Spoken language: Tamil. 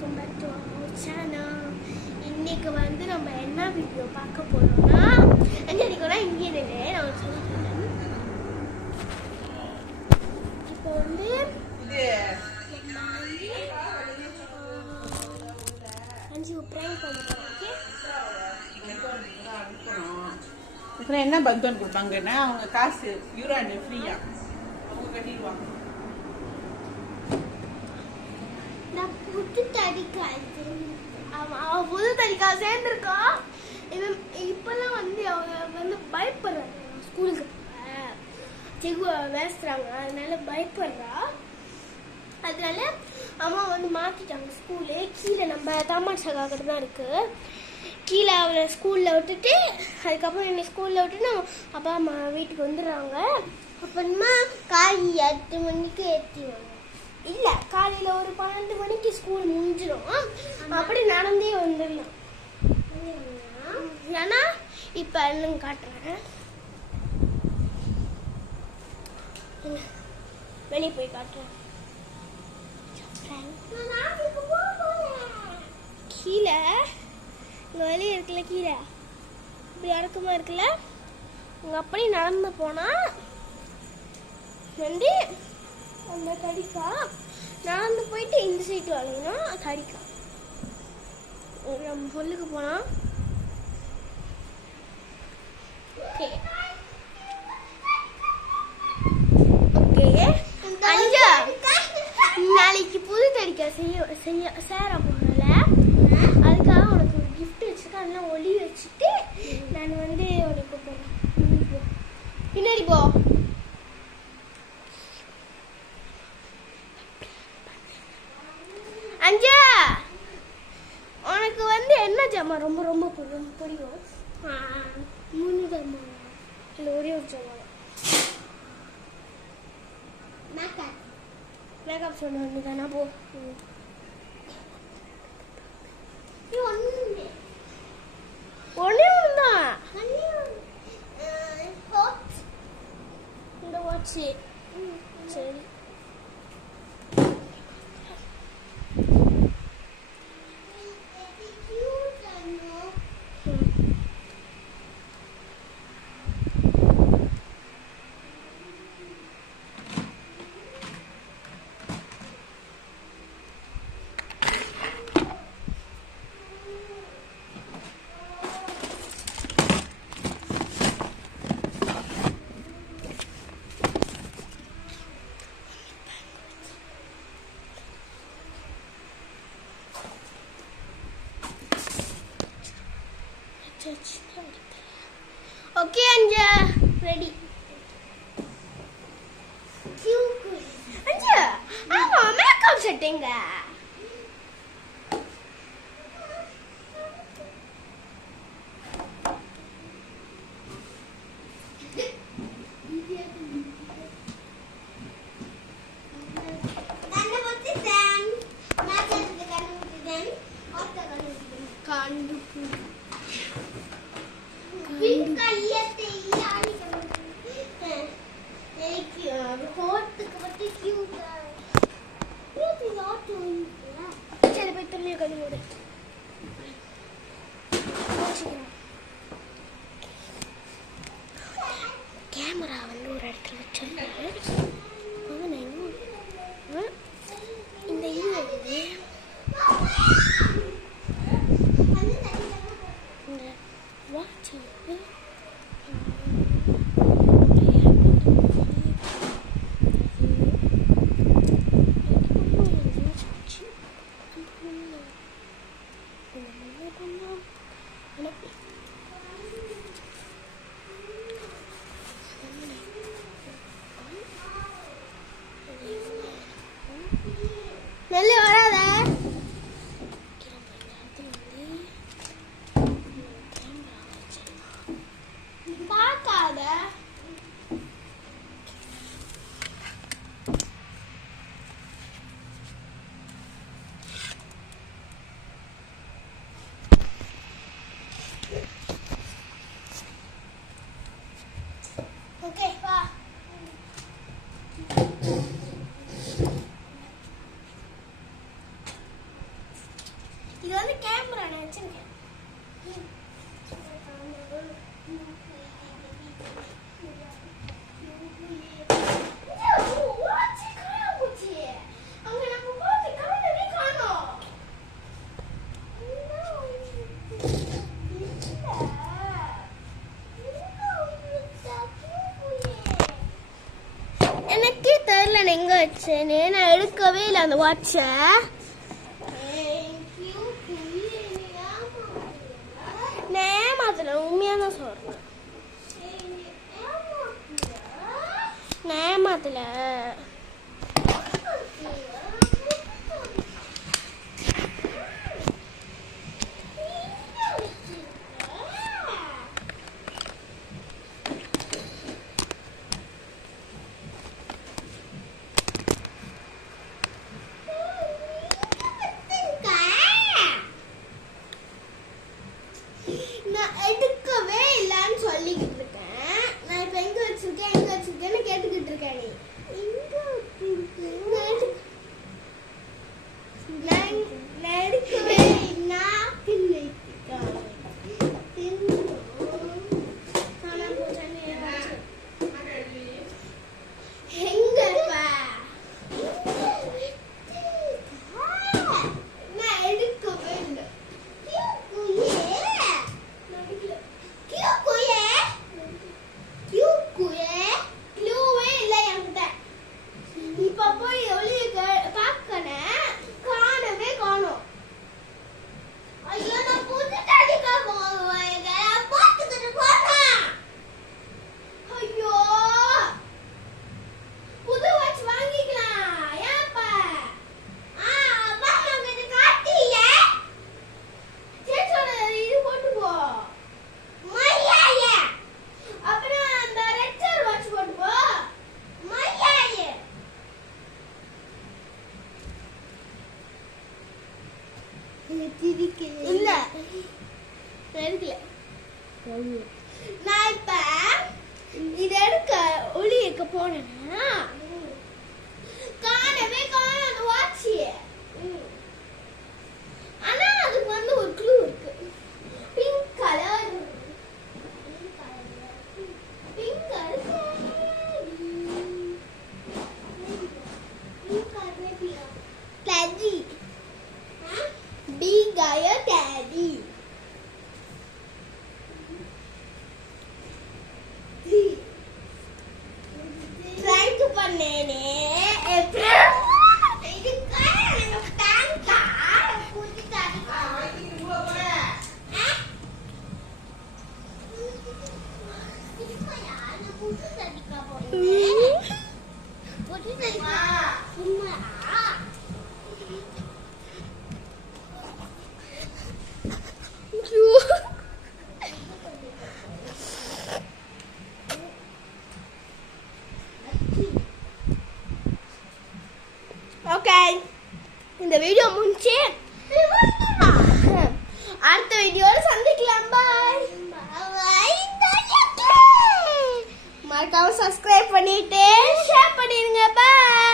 Welcome back to our channel. இன்னைக்கு வந்து நம்ம என்ன வீடியோ பார்க்க போறோம்னா, இன்னைக்கு இங்கே நான் சொல்லிட்டேன். இப்போ வந்து அஞ்சு ப்ராங்க் பண்ண போறோம். அப்புறம் என்ன பந்தோன் கொடுப்பாங்கன்னா அவங்க காசு யூரான் ஃப்ரீயா அவங்க கட்டிடுவாங்க. புது தடிக்கா சேர்ந்துருக்கான். இப்பெல்லாம் வந்து அவங்க வந்து பயப்படுறாங்க. ஸ்கூலுக்கு வேசுறாங்க, அதனால பயப்படுறா. அதனால அம்மா வந்து மாத்திட்டாங்க ஸ்கூலு. கீழே நம்ம தாமாஷா கிட்ட தான் இருக்கு. கீழே அவளை ஸ்கூல்ல விட்டுட்டு அதுக்கப்புறம் என்னை ஸ்கூல்ல விட்டுட்டு அப்பா அம்மா வீட்டுக்கு வந்துடுறாங்க. அப்புறமா காலை 8 மணிக்கு ஏற்றிடுவாங்க. இல்லை, காலையில் ஒரு 12 மணிக்கு ஸ்கூல் முடிஞ்சிடும். அப்படி நடந்தே வந்துடலாம். ஏன்னா இப்போ என்னன்னு காட்டுறேன். வெளியே போய் காட்டுறேன். கீழே இங்கே வெளியே இருக்குல்ல, கீழே இப்படி இறக்கமா இருக்குல்ல, இங்கே அப்படி நடந்து போனால் வந்து அந்த கடிக்கா நடந்து போயிட்டு இந்த சைட்டு வளையினா கடிக்கா. நம்ம சொல்லுக்கு போனா ஓகே அஞ்சா நாளைக்கு புது தடிக்கா சேர போகல. அதுக்காக உனக்கு ஒரு கிஃப்ட் வச்சுருக்கேன். அதெல்லாம் ஒளி வச்சுட்டு நான் வந்து உனக்கு போகிறேன். பின்னாடி போ. அஞ்சா, உனக்கு வந்து என்ன ஜாமான் ரொம்ப ரொம்ப பிடிக்கும்? 3 ஜாமான் இல்லை ஒரே ஒரு ஜாமான். மேக்கப் சொன்ன ஒன்று தானா? போ. ஒன்னே ஒன்று தான். இந்த வாட்சு சரி. ஓகே அஞ்சா, ரெடி. அஞ்சா, ஆமா மேக்கப் செட்டிங்க. கேமரா வந்து ஒரு இடத்துல வச்சிருந்தேன். இந்த இது வந்து இந்த வாட்ச் வந்து நெல்லு வராத. பார்க்காத. ஓகே வா. இது வந்து கேமரா நான் வச்சிருக்கேன். அங்க நம்ம பார்த்து கவனமே காணோம். எனக்கே தெரியல நான் எங்க வச்சேன்னு. நான் எடுக்கவே இல்லை அந்த வாட்சை. நான் ஏமாத்தல, உண்மையா தான் சொல்றேன். நான் ஏமாத்தல. நான் எடுக்கவே இல்லைன்னு சொல்லிக்கிட்டு இருக்கேன். நான் இப்ப எங்க வச்சிருக்கேன்னு கேட்டுக்கிட்டு இருக்கேன். நீ நான் எடுக்கவே இல்ல எடுக்கல. நான் இப்ப இது எடுக்க ஒளி எடுக்க போனேன்னா காணவே காணோம் அந்த வாட்சி. ஆனா அதுக்கு வந்து ஒரு க்ளூ இருக்கு. Pink colour Teddy. Big guy Teddy. Try to பண்ணேனே ஓகே, இந்த வீடியோ முடிஞ்சு அடுத்த வீடியோல சந்திக்கலாம். பாய். மறக்காம சப்ஸ்கிரைப் பண்ணிட்டு ஷேர் பண்ணிடுங்க. பாய்.